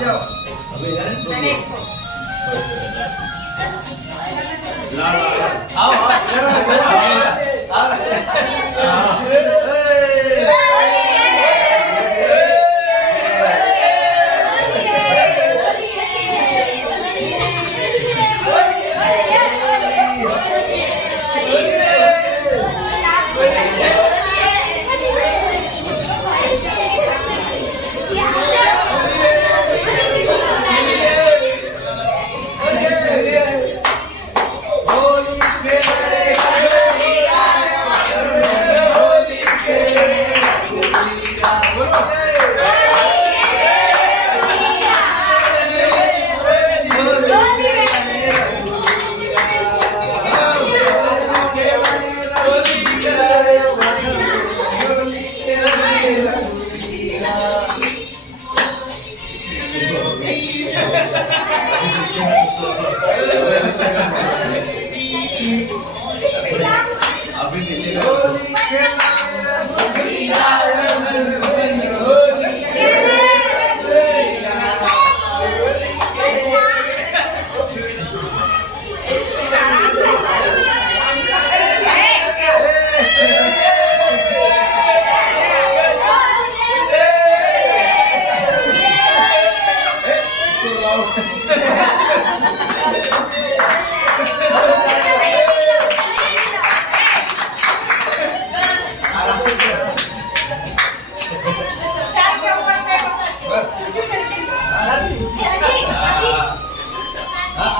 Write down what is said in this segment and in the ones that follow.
जाओ आओ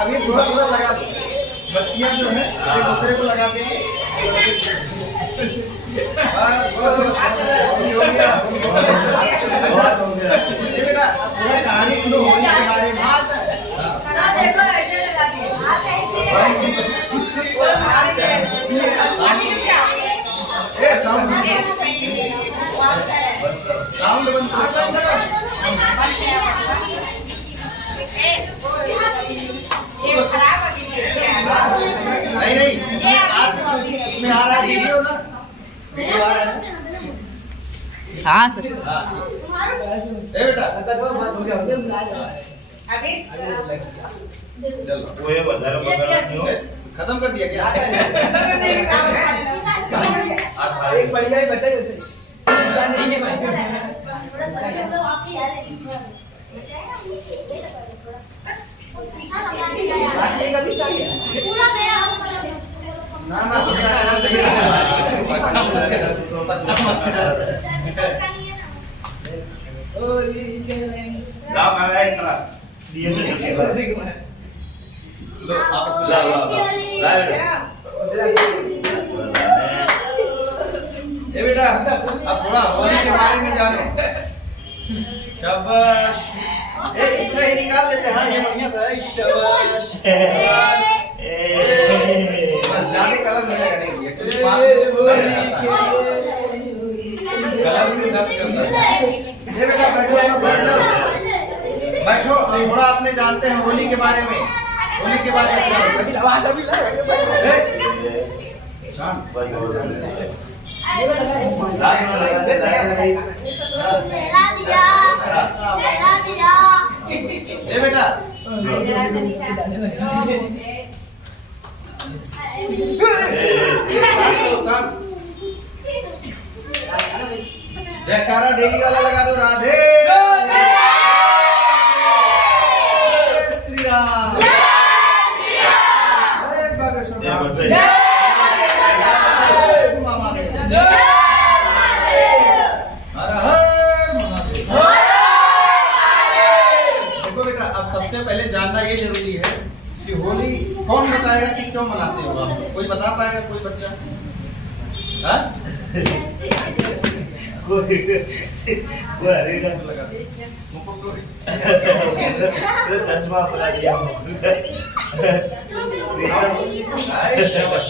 अभी थोड़ा थोड़ा लगा दो बच्चियां जो है एक दूसरे को लगा देंगे बेटा पूरा कहानी सुनो होली के बारे में साउंड बंद नहीं इसमें आ रहा है वीडियो ना वीडियो आ रहा है हाँ सर बेटा अभी वो ये बंदा खत्म कर दिया क्या एक पड़ गया बच्चा जैसे नहीं है भाई ना ये बेटा अब थोड़ा होली के बारे में जानो शाबाश इसमें ही निकाल लेते हैं ये बढ़िया था शाबाश बस ज्यादा कलर नहीं करने दिया कुछ बात कलर भी दर्द करता है ये बेटा बैठो थोड़ा आपने जानते हैं होली के बारे में आवाज अभी ये बेटा जयकारा डेली वाला लगा दो राधे श्री राम सबसे पहले जानना ये जरूरी है कि होली कौन बताएगा कि क्यों मनाते हो आप? कोई बता पाएगा? कोई बच्चा? हाँ?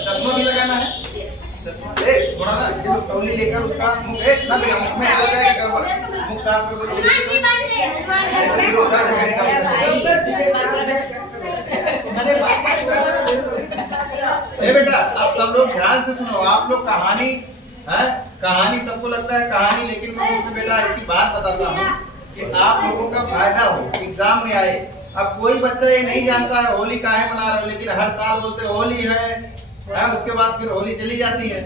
चश्मा भी लगाना है। चश्मा थोड़ा ना तौली लेकर उसका मुख में मुख साफ कर दो। बेटा आप सब लोग ध्यान से सुनो। आप लोग कहानी है, कहानी सबको लगता है कहानी, लेकिन मैं उसमें बेटा ऐसी बात बताता हूँ कि आप लोगों का फायदा हो, एग्जाम में आए। अब कोई बच्चा ये नहीं जानता है होली काहे मना रहे हो, लेकिन हर साल बोलते हैं होली है, उसके बाद फिर होली चली जाती है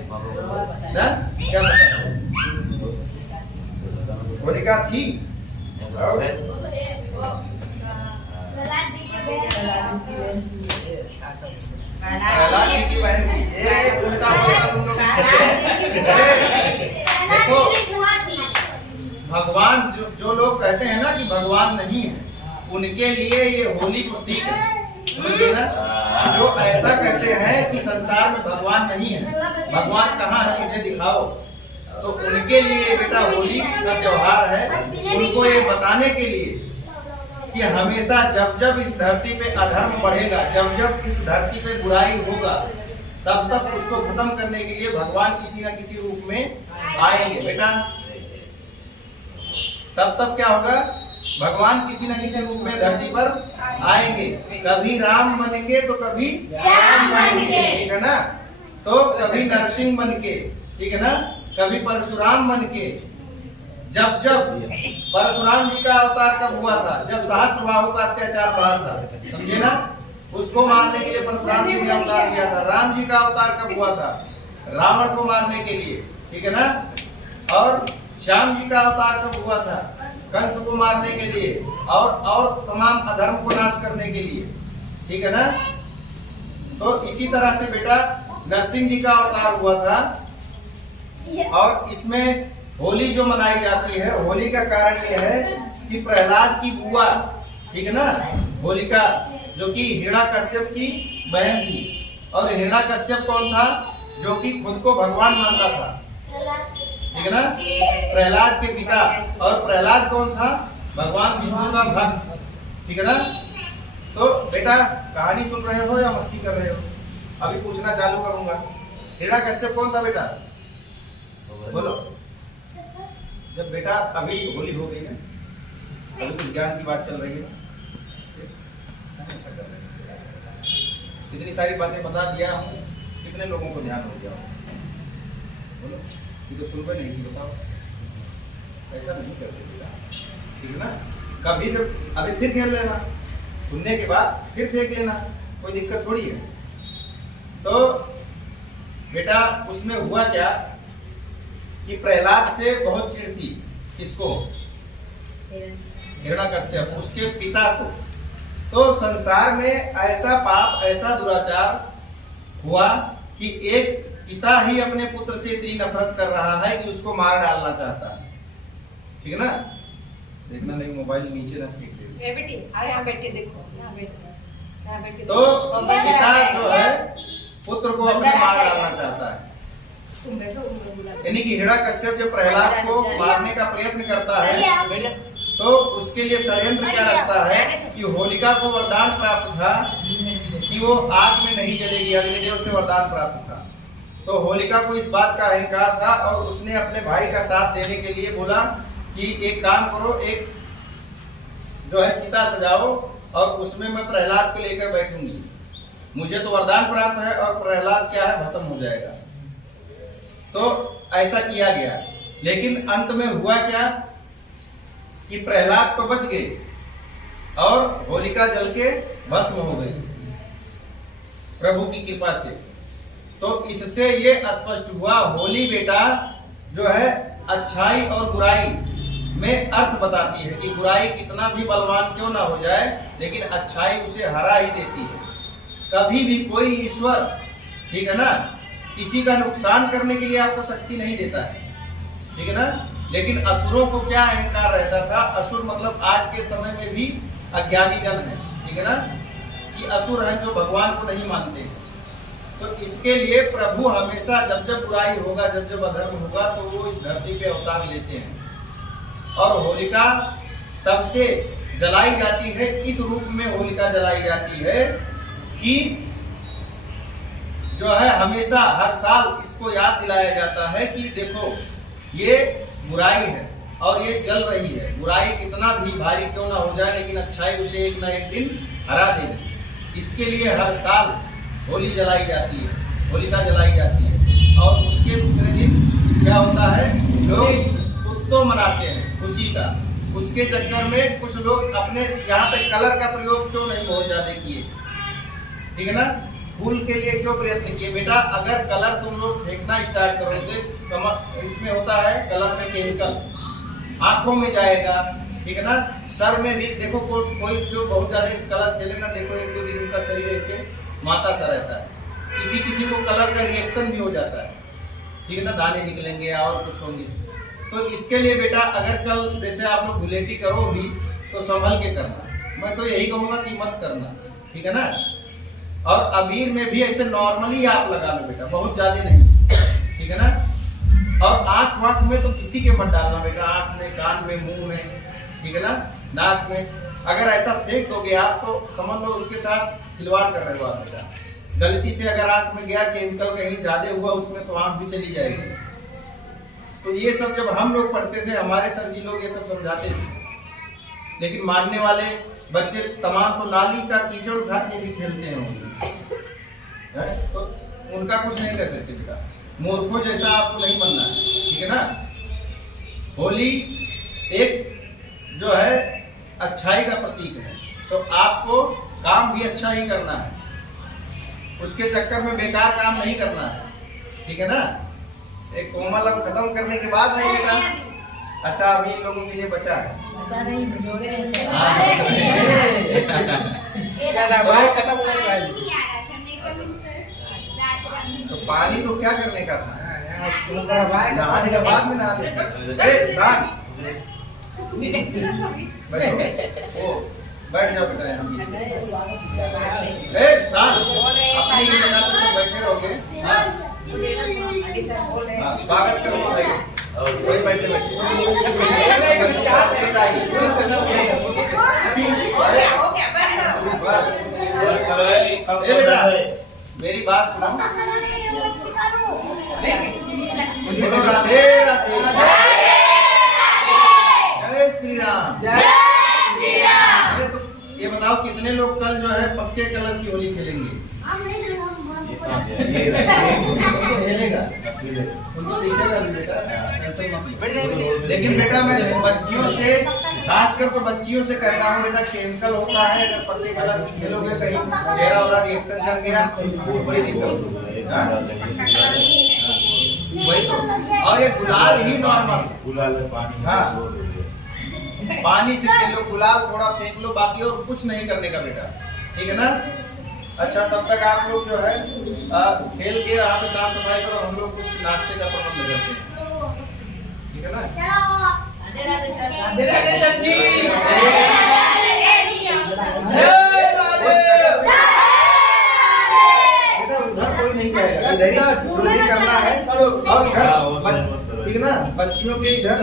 ना? क्या पता होलिका थी और प्रहलाद जी की बहन थी। उल्टा बोला तुम लोग। देखो भगवान जो लोग कहते हैं ना कि भगवान नहीं है, उनके लिए ये होली प्रतीक है, समझिए ना। जो ऐसा कहते हैं कि संसार में भगवान नहीं है, भगवान कहाँ है मुझे दिखाओ, तो उनके लिए बेटा होली का त्योहार है। उनको ये बताने के लिए कि हमेशा जब जब इस धरती पे अधर्म बढ़ेगा, जब जब इस धरती पे बुराई होगा, तब तब उसको खत्म करने के लिए भगवान किसी न किसी रूप में आएंगे बेटा। तब क्या होगा, भगवान किसी न किसी रूप में धरती पर आएंगे। कभी राम बनेंगे तो कभी श्याम बनेंगे, ठीक है ना। तो कभी नरसिंह बन के, ठीक है ना, कभी परशुराम बन के। जब परशुराम जी का अवतार कब हुआ था, जब सहस्त्रबाहु का अत्याचार बढ़ा था, समझे ना। उसको मारने के लिए परशुराम जी ने अवतार किया था। राम जी का अवतार कब हुआ था, रावण को मारने के लिए, ठीक है ना। और श्याम जी का अवतार कब हुआ था, कंस को मारने के लिए और तमाम अधर्म को नाश करने के लिए, ठीक है ना। तो इसी तरह से बेटा नरसिंह जी का अवतार हुआ था। और इसमें होली जो मनाई जाती है, होली का कारण यह है कि प्रहलाद की बुआ, ठीक है ना, होलिका, जो कि हिरण्याकश्यप की बहन थी। और हिरण्याकश्यप कौन था, जो कि खुद को भगवान मानता था, ठीक है ना, प्रहलाद के पिता। और प्रहलाद कौन था, भगवान विष्णु का भक्त, ठीक है ना। तो बेटा कहानी सुन रहे हो या मस्ती कर रहे हो? अभी पूछना चालू करूंगा। हिरण्याकश्यप कौन था बेटा, बोलो। जब बेटा अभी होली हो गई है, अभी विज्ञान की बात चल रही है, ऐसा कर रहे हैं। इतनी सारी बातें बता दिया हूँ, कितने लोगों को ध्यान हो गया, बोलो। ये तो सुन नहीं, बताओ। ऐसा नहीं करते बेटा, ठीक है ना। कभी जब अभी फिर खेल लेना, सुनने के बाद फिर फेंक लेना, कोई दिक्कत थोड़ी है। तो बेटा उसमें हुआ क्या कि प्रहलाद से बहुत चिढ़ थी, किसको, हिरण्याकश्यप, उसके पिता को। तो संसार में ऐसा पाप, ऐसा दुराचार हुआ कि एक पिता ही अपने पुत्र से इतनी नफरत कर रहा है कि उसको मार डालना चाहता है, ठीक है ना। देखना नहीं, मोबाइल नीचे ना फेंक दे। बेटी यहाँ बैठ के देखो, यहाँ बैठ के। तो पिता जो है पुत्र को अपने मार डालना चाहता है। यानी कि हिरण्याकश्यप जो प्रहलाद को मारने का प्रयत्न करता है, तो उसके लिए षड्यंत्र क्या रचता है कि होलिका को वरदान प्राप्त था कि वो आग में नहीं जलेगी, अग्निदेव से वरदान प्राप्त था। तो होलिका को इस बात का अहंकार था और उसने अपने भाई का साथ देने के लिए बोला कि एक काम करो, एक जो है चिता सजाओ और उसमें मैं प्रहलाद को लेकर बैठूंगी। मुझे तो वरदान प्राप्त है और प्रहलाद क्या है, भस्म हो जाएगा। तो ऐसा किया गया, लेकिन अंत में हुआ क्या कि प्रहलाद तो बच गए और होलिका जल के भस्म हो गई प्रभु की कृपा से। तो इससे ये स्पष्ट हुआ, होली बेटा जो है अच्छाई और बुराई में अर्थ बताती है कि बुराई कितना भी बलवान क्यों ना हो जाए, लेकिन अच्छाई उसे हरा ही देती है। कभी भी कोई ईश्वर, ठीक है ना, किसी का नुकसान करने के लिए आपको शक्ति नहीं देता है, ठीक है ना। लेकिन असुरों को क्या अहंकार रहता था, असुर मतलब आज के समय में भी अज्ञानी जन है, ठीक है ना, कि असुर हैं जो भगवान को नहीं मानते। तो इसके लिए प्रभु हमेशा जब जब बुराई होगा, जब जब अधर्म होगा, तो वो इस धरती पे अवतार लेते हैं। और होलिका तब से जलाई जाती है, इस रूप में होलिका जलाई जाती है कि जो है हमेशा हर साल इसको याद दिलाया जाता है कि देखो ये बुराई है और ये जल रही है। बुराई कितना भी भारी क्यों ना हो जाए, लेकिन अच्छाई उसे एक ना एक दिन हरा देगी। इसके लिए हर साल होली जलाई जाती है, होलिका जलाई जाती है। और उसके दूसरे दिन क्या होता है, लोग उत्सव मनाते हैं खुशी का, उसके चक्कर में कुछ लोग अपने यहाँ पे कलर का प्रयोग क्यों नहीं बहुत ज्यादा किए, ठीक है ना। फूल के लिए क्यों प्रयत्न किए बेटा, अगर कलर तुम लोग फेंकना स्टार्ट करोगे, इसमें होता है कलर में केमिकल, आंखों में जाएगा, ठीक है ना। सर में भी देखो कोई जो बहुत ज्यादा कलर खेले ना, देखो 1-2 दिन उनका शरीर ऐसे माता सा रहता है, किसी किसी को कलर का रिएक्शन भी हो जाता है, ठीक है ना, दाने निकलेंगे और कुछ होंगे। तो इसके लिए बेटा अगर कल जैसे आप लोग गुलेटी करो भी तो संभल के करना, मैं तो यही कहूँगा कि मत करना, ठीक है ना। और अबीर में भी ऐसे नॉर्मली आप लगा लो बेटा, बहुत ज्यादा नहीं, ठीक है ना। और आंख वाँख में तो किसी के मत डालना बेटा, आंख में, कान में, मुंह में, ठीक है ना, नाक में। अगर ऐसा फेंक दोगे आप तो समझ लो उसके साथ खिलवाड़ कर रहे हो आप बेटा। गलती से अगर आंख में गया, केमिकल कहीं ज्यादा हुआ उसमें, तो आंख भी चली जाएगी। तो ये सब जब हम लोग पढ़ते थे, हमारे सर जी लोग ये सब समझाते थे, लेकिन मानने वाले बच्चे तमाम तो नाली का कीचड़ उठा के भी खेलते हैं, तो उनका कुछ नहीं कर सकते बेटा। मूर्खों जैसा आपको नहीं बनना है, ठीक है ना। होली एक जो है अच्छाई का प्रतीक है, तो आपको काम भी अच्छा ही करना है, उसके चक्कर में बेकार काम नहीं करना है, ठीक है ना। एक कोमल अब खत्म करने के बाद नहीं बेटा। अच्छा अभी इन लोगों के लिए बचा है, अच्छा नहीं जोड़े ऐसे खत्म हो गया। तो पानी तो क्या करने का था, नहाने नहाने के बाद में नहा लेते। ओ बैठ जाओ बेटा यहाँ अपनी जगह पे तो बैठे रहोगे। स्वागत करो भाई, कोई बैठे बैठे बेटा मेरी बात सुनो, बोलो राधे राधे, जय श्री राम। तो ये बताओ कितने लोग कल जो है पक्के कलर की होली खेलेंगे? खेलेगा उनको दिखेगा भी बेटा, टेंशन मत लो। लेकिन बेटा मैं बच्चियों से, खासकर तो बच्चियों से कहता हूँ बेटा, केमिकल होता है, अगर पक्के कलर की खेलोगे कहीं चेहरा वाला रिएक्शन कर गया तो बड़ी दिक्कत होगी। वही तो, और ये गुलाल ही नॉर्मल, गुलाल पानी, हाँ पानी से खेलो, गुलाल थोड़ा फेंक लो, बाकी और कुछ नहीं करने का बेटा, ठीक है ना। अच्छा तब तक आप लोग जो है खेल के यहाँ पे साफ सफाई करो, हम लोग कुछ नाश्ते का प्रबंध करते हैं, ठीक है ना। राधे राधे सर जी। बेटा उधर कोई नहीं कहेगा, इधर ही करना है, और इधर ठीक है ना, बच्चियों के इधर